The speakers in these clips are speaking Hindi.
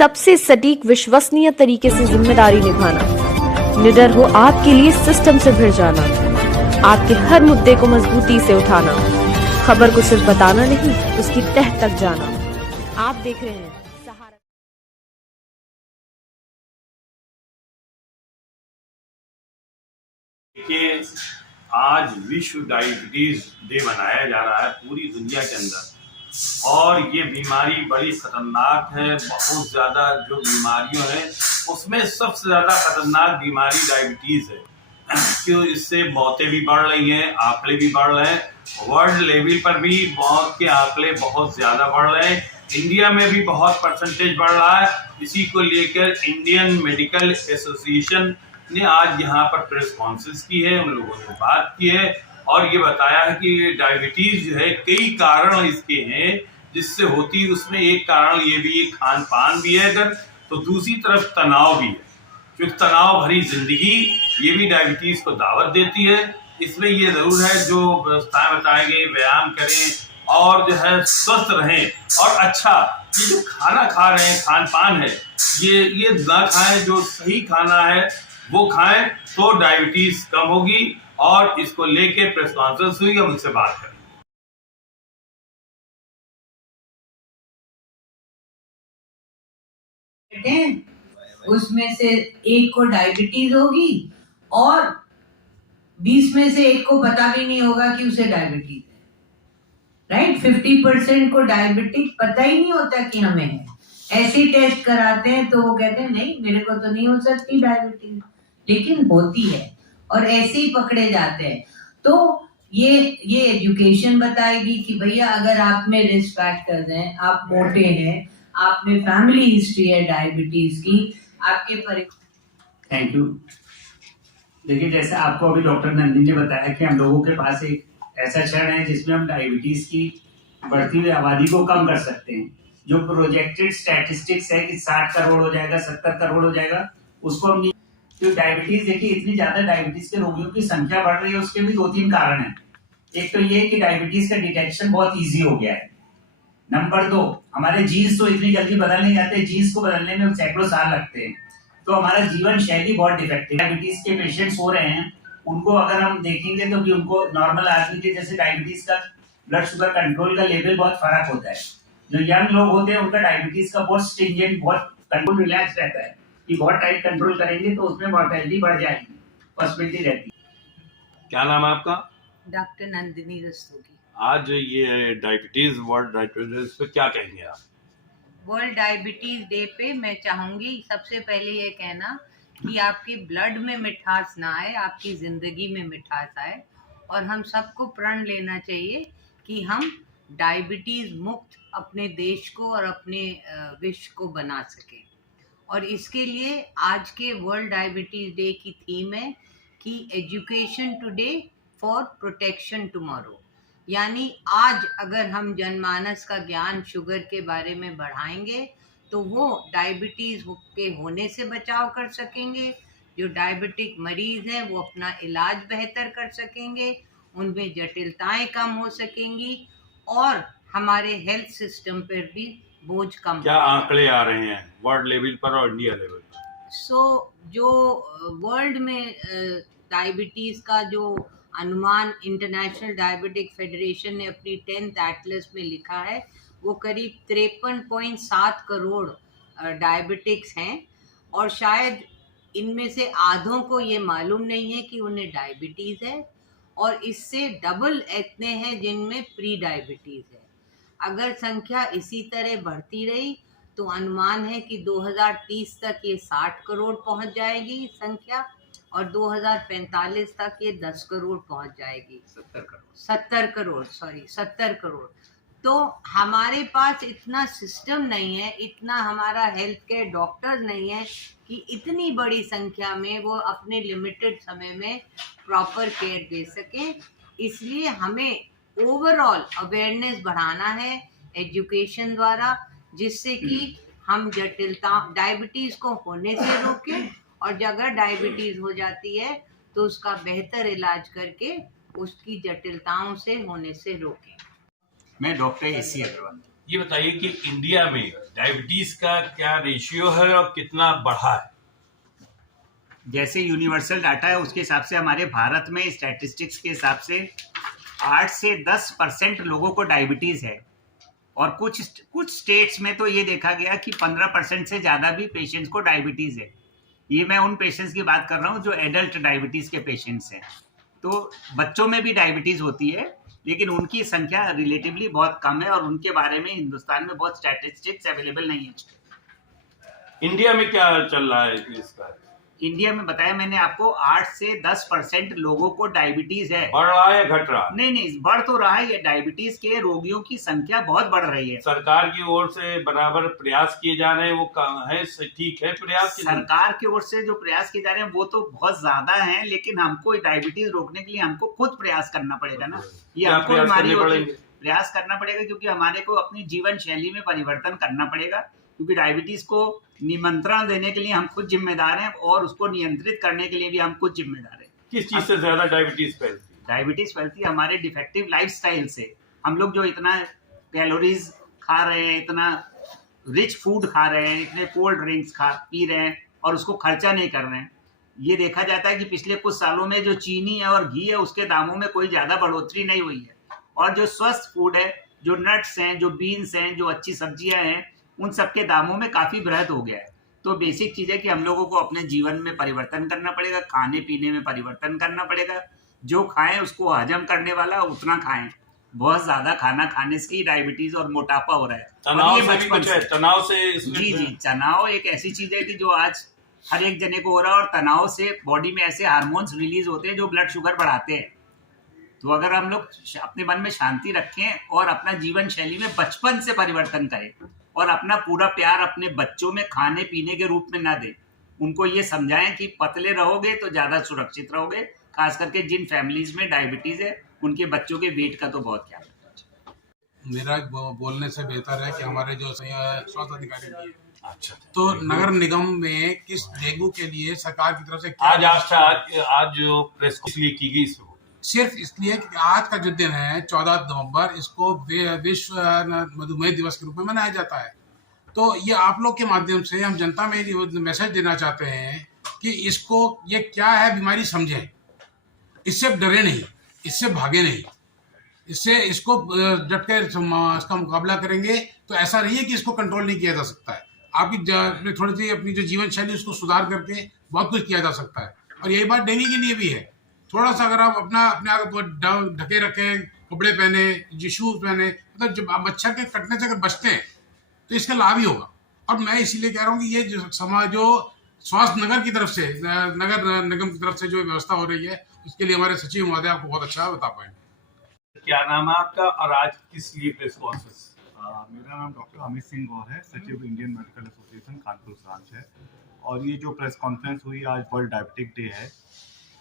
सबसे सटीक विश्वसनीय तरीके से जिम्मेदारी निभाना, निडर हो आपके लिए सिस्टम से भिड़ जाना, आपके हर मुद्दे को मजबूती से उठाना, खबर को सिर्फ बताना नहीं, उसकी तह तक जाना। आप देख रहे हैं सहारा। देखिए, आज विश्व डायबिटीज डे मनाया जा रहा है पूरी दुनिया के अंदर, और ये बीमारी बड़ी खतरनाक है। बहुत ज्यादा जो बीमारियों हैं उसमें सबसे ज्यादा खतरनाक बीमारी डायबिटीज है, क्यों इससे मौतें भी बढ़ रही हैं, आंकड़े भी बढ़ रहे हैं। वर्ल्ड लेवल पर भी मौत के आंकड़े बहुत ज्यादा बढ़ रहे हैं, इंडिया में भी बहुत परसेंटेज बढ़ रहा है। इसी को लेकर इंडियन मेडिकल एसोसिएशन ने आज यहाँ पर प्रेस कॉन्फ्रेंस की है, उन लोगों से बात की है और ये बताया है कि डायबिटीज जो है कई कारण इसके हैं जिससे होती है। उसमें एक कारण ये भी खान पान भी है अगर, तो दूसरी तरफ तनाव भी है, क्योंकि तनाव भरी जिंदगी ये भी डायबिटीज को दावत देती है। इसमें ये जरूर है जो व्यवस्थाएं बताए गए, व्यायाम करें और जो है स्वस्थ रहें और अच्छा ये जो खाना खा रहे हैं, खान पान है, ये ना खाएं, जो सही खाना है वो खाएं तो डायबिटीज कम होगी। और इसको लेके प्रेस कॉन्फ्रेंस हुई, हम उनसे बात करें। उसमें से एक को डायबिटीज होगी और 20 में से एक को पता भी नहीं होगा कि उसे डायबिटीज है, राइट। 50% को डायबिटिक पता ही नहीं होता कि हमें है। ऐसे टेस्ट कराते हैं तो वो कहते हैं नहीं मेरे को तो नहीं हो सकती डायबिटीज, लेकिन होती है और ऐसे ही पकड़े जाते हैं। तो ये एजुकेशन बताएगी कि भैया अगर आप में रिस्क फैक्टर्स हैं, आप मोटे हैं, आप में फैमिली हिस्ट्री है डायबिटीज की, आपके थैंक यू। देखिए, जैसे आपको अभी डॉक्टर नंदिनी ने बताया कि हम लोगों के पास एक ऐसा क्षण है जिसमें हम डायबिटीज की बढ़ती हुई आबादी को कम कर सकते हैं। जो प्रोजेक्टेड स्टैटिस्टिक्स है कि 60 करोड़ हो जाएगा, 70 करोड़ हो जाएगा, उसको हम नहीं। तो डायबिटीज, देखिए इतनी ज्यादा डायबिटीज के रोगियों की संख्या बढ़ रही है, उसके भी 2-3 कारण हैं। एक तो ये कि डायबिटीज का डिटेक्शन बहुत ईजी हो गया है। नंबर 2, हमारे जीन्स तो इतनी जल्दी बदल नहीं जाते, जीन्स को बदलने में सैकड़ों साल लगते हैं। तो हमारा जीवन शैली बहुत डिफेक्टिव। डायबिटीज के पेशेंट्स हो रहे हैं, उनको अगर हम देखेंगे तो कि उनको नॉर्मल आदमी के जैसे डायबिटीज का ब्लड शुगर कंट्रोल का लेवल बहुत फर्क होता है। जो यंग लोग होते हैं उनका डायबिटीज का बहुत स्ट्रिंजेंट, बहुत कंट्रोल रिलैक्स रहता है कि बहुत टाइट कंट्रोल करेंगे तो उसमें मॉर्टेलिटी बढ़ जाएगी, पॉसिबिलिटी रहती है। क्या नाम है आपका? डॉक्टर नंदिनी रस्तोगी। आज ये डायबिटीज वर्ल्ड डायबिटीज पे क्या कहेंगे आप? वर्ल्ड डायबिटीज डे पे मैं चाहूंगी सबसे पहले ये कहना कि आपके ब्लड में मिठास ना आए, आपकी जिंदगी में मिठास आए, और हम सबको प्रण लेना चाहिए कि हम डायबिटीज मुक्त अपने देश को और अपने विश्व को बना सके। और इसके लिए आज के वर्ल्ड डायबिटीज डे की थीम है कि education today for protection tomorrow. यानी आज अगर हम जनमानस का ज्ञान शुगर के बारे में बढ़ाएंगे तो वो डायबिटीज के होने से बचाव कर सकेंगे। जो डायबिटिक मरीज हैं वो अपना इलाज बेहतर कर सकेंगे, उनमें जटिलताएं कम हो सकेंगी और हमारे हेल्थ सिस्टम पर भी बोझ कम। क्या आंकड़े आ रहे हैं वर्ल्ड लेवल पर और इंडिया लेवल पर? जो वर्ल्ड में डायबिटीज का जो अनुमान इंटरनेशनल डायबिटिक फेडरेशन ने अपनी 10th एटलस में लिखा है, वो करीब 53.7 करोड़ डायबिटिक्स हैं, और शायद इनमें से आधों को ये मालूम नहीं है कि उन्हें डायबिटीज है, और इससे डबल इतने हैं जिनमें प्री डायबिटीज है। अगर संख्या इसी तरह बढ़ती रही तो अनुमान है कि 2030 तक ये 60 करोड़ पहुंच जाएगी संख्या, और 2045 तक ये 10 करोड़ पहुंच जाएगी। 70 करोड़। तो हमारे पास इतना सिस्टम नहीं है, इतना हमारा हेल्थ केयर डॉक्टर्स नहीं है कि इतनी बड़ी संख्या में वो अपने लिमिटेड समय में प्रॉपर केयर दे सकें। इसलिए हमें ओवरऑल अवेयरनेस बढ़ाना है एजुकेशन द्वारा, जिससे कि हम जटिलता डायबिटीज को होने से रोकें, और अगर डायबिटीज हो जाती है तो उसका बेहतर इलाज करके उसकी जटिलताओं से होने से रोकें। मैं डॉक्टर AC अग्रवाल। ये बताइए कि इंडिया में डायबिटीज का क्या रेशियो है और कितना बढ़ा है? जैसे यूनिवर्सल डाटा है उसके हिसाब से हमारे भारत में स्टैटिस्टिक्स के हिसाब से 8 से 10% लोगों को डायबिटीज है, और कुछ स्टेट्स में तो ये देखा गया कि 15% से ज़्यादा भी पेशेंट्स को डायबिटीज है। ये मैं उन पेशेंट्स की बात कर रहा हूँ जो एडल्ट डायबिटीज के पेशेंट्स हैं। तो बच्चों में भी डायबिटीज होती है, लेकिन उनकी संख्या रिलेटिवली बहुत कम है और उनके बारे में हिंदुस्तान में बहुत स्टैटिस्टिक्स अवेलेबल नहीं है। इंडिया में क्या चल रहा है इसका? इंडिया में बताया मैंने आपको 8 से 10% लोगों को डायबिटीज है। बढ़ रहा है घट रहा है? नहीं, बढ़ तो रहा है। ये डायबिटीज के रोगियों की संख्या बहुत बढ़ रही है। सरकार की ओर से बराबर प्रयास किए जा रहे हैं, वो है ठीक है प्रयास? सरकार की ओर से जो प्रयास किए जा रहे हैं वो तो बहुत ज्यादा है, लेकिन हमको डायबिटीज रोकने के लिए हमको खुद प्रयास करना पड़ेगा ना। ये हमको बीमारी प्रयास करना पड़ेगा, क्योंकि हमारे को अपनी जीवन शैली में परिवर्तन करना पड़ेगा, क्योंकि डायबिटीज को निमंत्रण देने के लिए हम खुद जिम्मेदार हैं और उसको नियंत्रित करने के लिए भी हम खुद जिम्मेदार हैं। किस चीज से ज्यादा डायबिटीज फैलती है? डायबिटीज फैलती है हमारे डिफेक्टिव लाइफस्टाइल से। हम लोग जो इतना कैलोरीज खा रहे हैं, इतना रिच फूड खा रहे हैं, इतने कोल्ड ड्रिंक्स पी रहे हैं और उसको खर्चा नहीं कर रहे हैं। ये देखा जाता है कि पिछले कुछ सालों में जो चीनी है और घी है उसके दामों में कोई ज्यादा बढ़ोतरी नहीं हुई है, और जो स्वस्थ फूड है, जो नट्स हैं, जो बीन्स हैं, जो अच्छी सब्जियां हैं, उन सबके दामों में काफी वृद्धि हो गया है। तो बेसिक चीज है कि हम लोगों को अपने जीवन में परिवर्तन करना पड़ेगा, खाने पीने में परिवर्तन करना पड़ेगा। जो खाएं उसको हजम करने वाला उतना खाएं। बहुत ज्यादा खाना खाने से ही डायबिटीज और मोटापा हो रहा है। तनाव से भी कुछ है? तनाव से जी, तनाव एक ऐसी चीज है कि जो आज हर एक जने को हो रहा है, और तनाव से बॉडी में ऐसे हार्मोन्स रिलीज होते हैं जो ब्लड शुगर बढ़ाते हैं। तो अगर हम लोग अपने मन में शांति रखें और अपना जीवन शैली में बचपन से परिवर्तन करें और अपना पूरा प्यार अपने बच्चों में खाने पीने के रूप में ना दें, उनको ये समझाएं कि पतले रहोगे तो ज्यादा सुरक्षित रहोगे। खास करके जिन फैमिलीज में डायबिटीज है उनके बच्चों के वेट का तो बहुत ख्याल रखना। मेरा बोलने से बेहतर है कि हमारे जो स्वास्थ्य अधिकारी भी है, अच्छा, तो नगर निगम में किस डेंगू के लिए सरकार की तरफ से आज जो प्रेस को इसलिए की गई, सिर्फ इसलिए कि आज का जो दिन है 14 नवंबर, इसको विश्व मधुमेह दिवस के रूप में मनाया जाता है। तो ये आप लोग के माध्यम से हम जनता में मैसेज देना चाहते हैं कि इसको ये क्या है बीमारी समझें, इससे डरे नहीं, इससे भागे नहीं, इसको डट के इसका मुकाबला करेंगे तो ऐसा नहीं है कि इसको कंट्रोल नहीं किया जा सकता है। आपकी थोड़ी सी अपनी जो जीवन शैली उसको सुधार करके बहुत कुछ किया जा सकता है। और यही बात डेंगू के लिए भी है। थोड़ा सा अगर आप अपने आप को ढके रखें, कपड़े पहने, जो शूज पहने, मतलब जब आप मच्छर के कटने से अगर बचते हैं तो इसका लाभ ही होगा। और मैं इसीलिए कह रहा हूँ कि ये जो स्वास्थ्य नगर की तरफ से, नगर निगम की तरफ से जो व्यवस्था हो रही है, उसके लिए हमारे सचिव महोदय आपको बहुत अच्छा बता पाएंगे। क्या नाम है आपका और आज किस लिए प्रेस कॉन्फ्रेंस? मेरा नाम डॉक्टर अमित सिंह गौर है, सचिव Indian Medical Association Kanpur branch है। और ये जो प्रेस कॉन्फ्रेंस हुई, आज वर्ल्ड डायबिटिक डे है।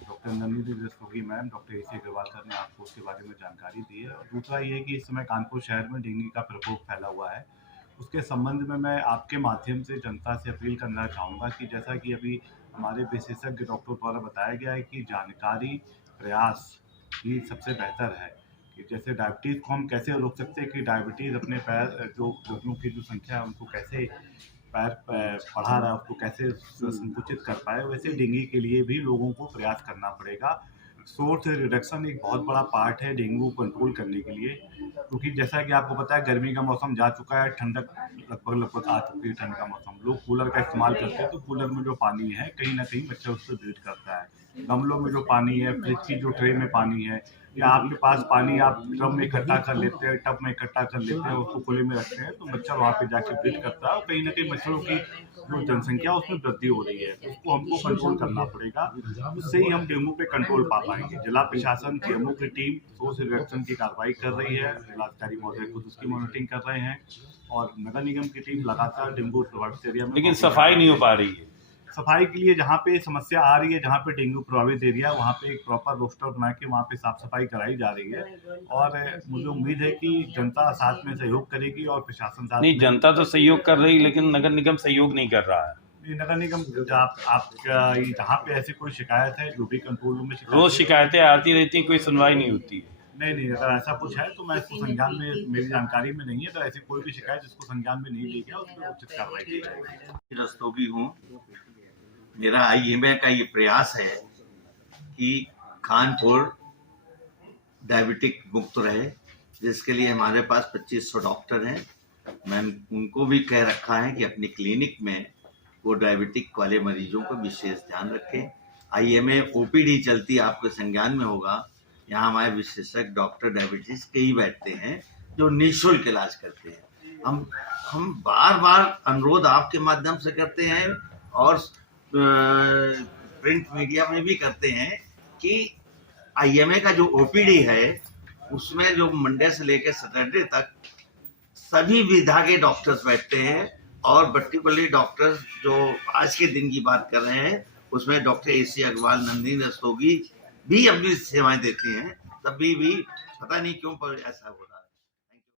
Doctor Nandini Rastogi ma'am, doctor AC Agarwal sir ने आपको उसके बारे में जानकारी दी है। और दूसरा ये है कि इस समय कानपुर शहर में डेंगू का प्रकोप फैला हुआ है। उसके संबंध में मैं आपके माध्यम से जनता से अपील करना चाहूँगा कि जैसा कि अभी हमारे विशेषज्ञ डॉक्टर द्वारा बताया गया है कि जानकारी, प्रयास ही सबसे बेहतर है। कि जैसे डायबिटीज़ को हम कैसे रोक सकते हैं, कि डायबिटीज़ अपने पैर जो रोगियों की जो संख्या है उनको कैसे पैर बढ़ा रहा है, उसको कैसे संकुचित कर पाए, वैसे डेंगू के लिए भी लोगों को प्रयास करना पड़ेगा। सोर्स रिडक्शन एक बहुत बड़ा पार्ट है डेंगू कंट्रोल करने के लिए, क्योंकि जैसा कि आपको पता है गर्मी का मौसम जा चुका है, ठंडक लगभग आ चुकी है। ठंड का मौसम, लोग कूलर का इस्तेमाल करते हैं, तो कूलर में जो पानी है कहीं ना कहीं मच्छर उससे ब्रीड करता है। गमलों में जो पानी है, फ्रिज की जो ट्रे में पानी है, या आपके पास पानी आप ड्रम में इकट्ठा कर लेते हैं, टब में इकट्ठा कर लेते हैं, उसको खुले में रखते हैं, तो मच्छर वहाँ पे जाके ब्रीड करता है और कहीं ना कहीं मच्छरों की जो जनसंख्या उसमें वृद्धि हो रही है, उसको हमको कंट्रोल करना पड़ेगा। उससे ही हम डेंगू पे कंट्रोल पा पाएंगे। जिला प्रशासन, CMO की टीम सोर्स रिडक्शन की कार्रवाई कर रही है, जिलाधिकारी महोदय खुद उसकी मॉनिटरिंग कर रहे हैं, और नगर निगम की टीम लगातार डेंगू प्रभावित एरिया में, लेकिन सफाई नहीं हो पा रही है। सफाई के लिए जहाँ पे समस्या आ रही है, जहाँ पे डेंगू प्रभावित एरिया, वहाँ पे एक प्रॉपर रोस्टर बना के वहाँ पे साफ सफाई कराई जा रही है। और मुझे उम्मीद है कि जनता साथ में सहयोग करेगी और प्रशासन साथ नहीं, जनता तो सहयोग कर रही, लेकिन नगर निगम सहयोग नहीं कर रहा है। नगर निगम आप जहाँ पे ऐसी कोई शिकायत है, जो भी कंट्रोल रूम में रोज शिकायतें आती रहती, कोई सुनवाई नहीं होती है। नहीं, अगर ऐसा कुछ है तो मैं इसको संज्ञान में, मेरी जानकारी में नहीं है, तो ऐसी कोई भी शिकायत जिसको संज्ञान में नहीं ली गया उस पर उचित कार्रवाई की जाएगी। रस्तोगी हूँ। मेरा IMA का ये प्रयास है कि कानपुर डायबिटिक मुक्त रहे, जिसके लिए हमारे पास 2500 डॉक्टर हैं। मैं उनको भी कह रखा है कि अपनी क्लिनिक में वो डायबिटिक वाले मरीजों को विशेष ध्यान रखें। IMA OPD चलती आपके संज्ञान में होगा। यहाँ हमारे विशेषज्ञ डॉक्टर डायबिटीज के ही बैठते हैं जो निःशुल्क इलाज करते हैं। हम बार बार अनुरोध आपके माध्यम से करते हैं और प्रिंट मीडिया में भी करते हैं कि IMA का जो OPD है उसमें जो मंडे से लेकर सैटरडे तक सभी विधा के डॉक्टर्स बैठते हैं, और पर्टिकुलरली डॉक्टर्स जो आज के दिन की बात कर रहे हैं उसमें डॉक्टर AC अग्रवाल, नंदिनी रस्तोगी भी अपनी सेवाएं देती हैं। तभी भी पता नहीं क्यों पर ऐसा हुआ।